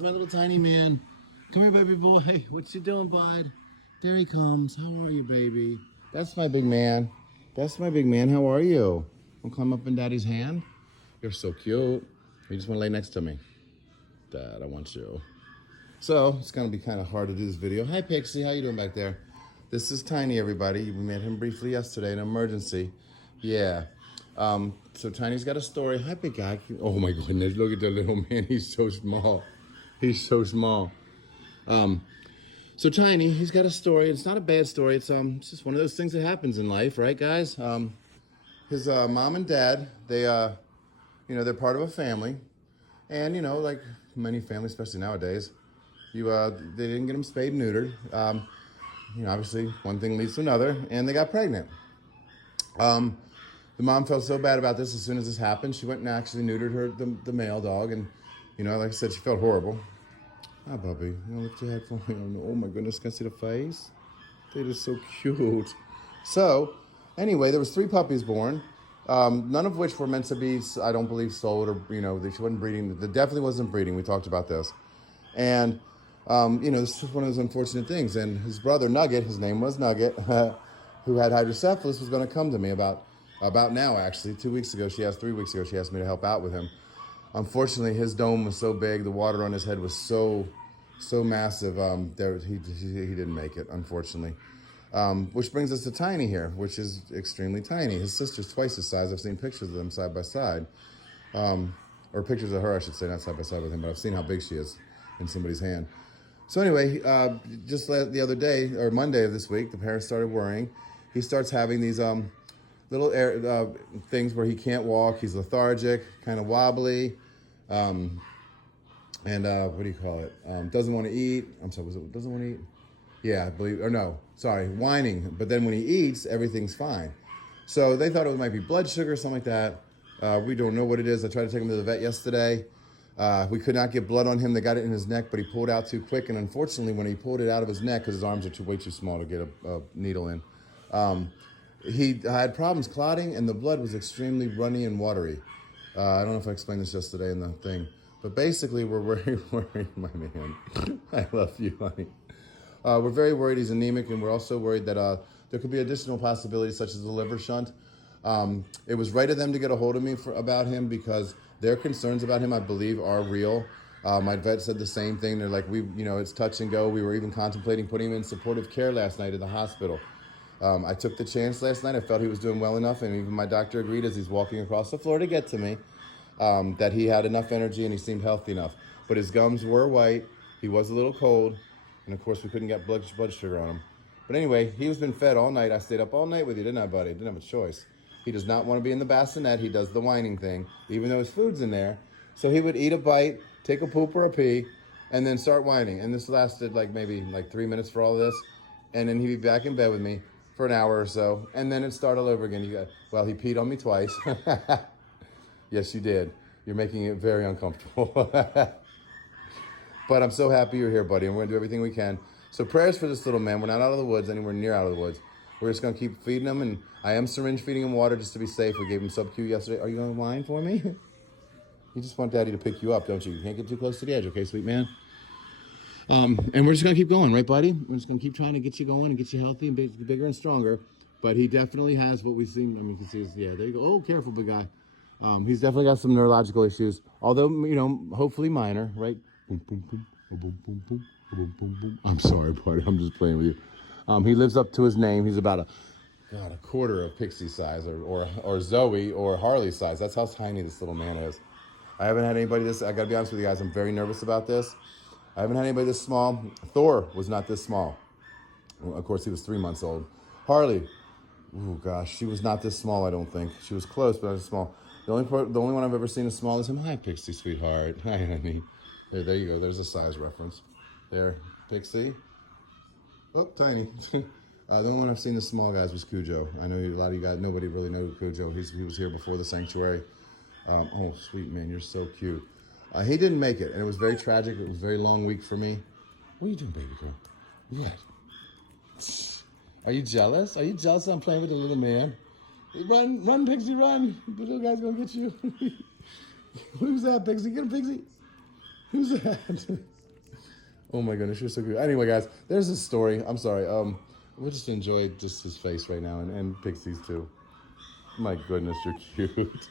My little tiny man. Come here, baby boy. What you doing, bud? There he comes. How are you, baby? That's my big man. That's my big man. How are you? Want to climb up in Daddy's hand? You're so cute. You just want to lay next to me? Dad, I want you. So, it's going to be kind of hard to do this video. Hi, Pixie. How you doing back there? This is Tiny, everybody. We met him briefly yesterday, an emergency. Yeah. So Tiny's got a story. Hi, big guy. Oh, my goodness. Look at the little man. He's so small. He's so small. So Tiny, he's got a story. It's not a bad story. It's just one of those things that happens in life, right, guys? His mom and dad, they're part of a family, and like many families, especially nowadays, they didn't get him spayed and neutered. Obviously, one thing leads to another, and they got pregnant. The mom felt so bad about this. As soon as this happened, she went and actually neutered the male dog, and like I said, she felt horrible. Hi, Bubby. You want to lift your head for me? Oh, my goodness. Can I see the face? They're just so cute. So, anyway, there was 3 puppies born, none of which were meant to be, I don't believe, sold or, she wasn't breeding. There definitely wasn't breeding. We talked about this. And, this is one of those unfortunate things. And his brother, Nugget, his name was Nugget, who had hydrocephalus, was going to come to me about now, actually. 3 weeks ago, she asked me to help out with him. Unfortunately, his dome was so big, the water on his head was so massive, he didn't make it, unfortunately. Which brings us to Tiny here, which is extremely tiny. His sister's twice his size. I've seen pictures of them side by side. Or pictures of her, I should say, not side by side with him, but I've seen how big she is in somebody's hand. So anyway, just the other day, or Monday of this week, the parents started worrying. He starts having these little things where he can't walk. He's lethargic, kind of wobbly, and what do you call it? Doesn't want to eat. I'm sorry, doesn't want to eat? Yeah, I believe, or no, sorry, whining. But then when he eats, everything's fine. So they thought it might be blood sugar or something like that. We don't know what it is. I tried to take him to the vet yesterday. We could not get blood on him. They got it in his neck, but he pulled out too quick. And unfortunately, when he pulled it out of his neck, because his arms are way too small to get a needle in, he had problems clotting, and the blood was extremely runny and watery. I don't know if I explained this yesterday in the thing, but basically we're very worried, my man. I love you, honey. We're very worried he's anemic, and we're also worried that there could be additional possibilities such as the liver shunt. It was right of them to get a hold of me about him because their concerns about him, I believe, are real. My vet said the same thing. They're like, it's touch and go. We were even contemplating putting him in supportive care last night at the hospital. I took the chance last night. I felt he was doing well enough, and even my doctor agreed as he's walking across the floor to get to me that he had enough energy and he seemed healthy enough. But his gums were white. He was a little cold, and of course we couldn't get blood sugar on him. But anyway, he's been fed all night. I stayed up all night with you, didn't I, buddy? Didn't have a choice. He does not want to be in the bassinet. He does the whining thing, even though his food's in there. So he would eat a bite, take a poop or a pee, and then start whining. And this lasted maybe 3 minutes for all of this, and then he'd be back in bed with me for an hour or so, and then it'd start all over again. He peed on me twice. Yes, you did. You're making it very uncomfortable. But I'm so happy you're here, buddy, and we're going to do everything we can. So prayers for this little man. We're not out of the woods, anywhere near out of the woods. We're just going to keep feeding him, and I am syringe feeding him water just to be safe. We gave him sub-Q yesterday. Are you going to whine for me? You just want Daddy to pick you up, don't you? You can't get too close to the edge, okay, sweet man? And we're just going to keep going, right, buddy? We're just going to keep trying to get you going and get you healthy and bigger and stronger. But he definitely has what we've seen. I mean, you can see his, yeah, there you go. Oh, careful, big guy. He's definitely got some neurological issues, although, hopefully minor, right? Boom, boom, boom, boom, boom, boom, boom, boom, boom. I'm sorry, buddy. I'm just playing with you. He lives up to his name. He's about a quarter of Pixie size or Zoe or Harley size. That's how tiny this little man is. I haven't had anybody this, I got to be honest with you guys, I'm very nervous about this. I haven't had anybody this small. Thor was not this small. Well, of course, he was 3 months old. Harley, oh gosh, she was not this small, I don't think. She was close, but not as small. The only one I've ever seen as small as him. Hi, Pixie, sweetheart. Hi, honey. There you go. There's a size reference. There, Pixie. Oh, Tiny. The only one I've seen this small, guys, was Cujo. I know a lot of you guys, nobody really knows Cujo. He was here before the sanctuary. Oh, sweet man, you're so cute. He didn't make it, and it was very tragic. It was a very long week for me. What are you doing, baby girl? What? Are you jealous? Are you jealous I'm playing with the little man? Run, Pixie, run. The little guy's gonna get you. Who's that, Pixie? Get him, Pixie. Who's that? Oh my goodness, you're so cute. Anyway, guys, there's this story. I'm sorry. We'll just enjoy just his face right now and Pixie's too. My goodness, you're cute.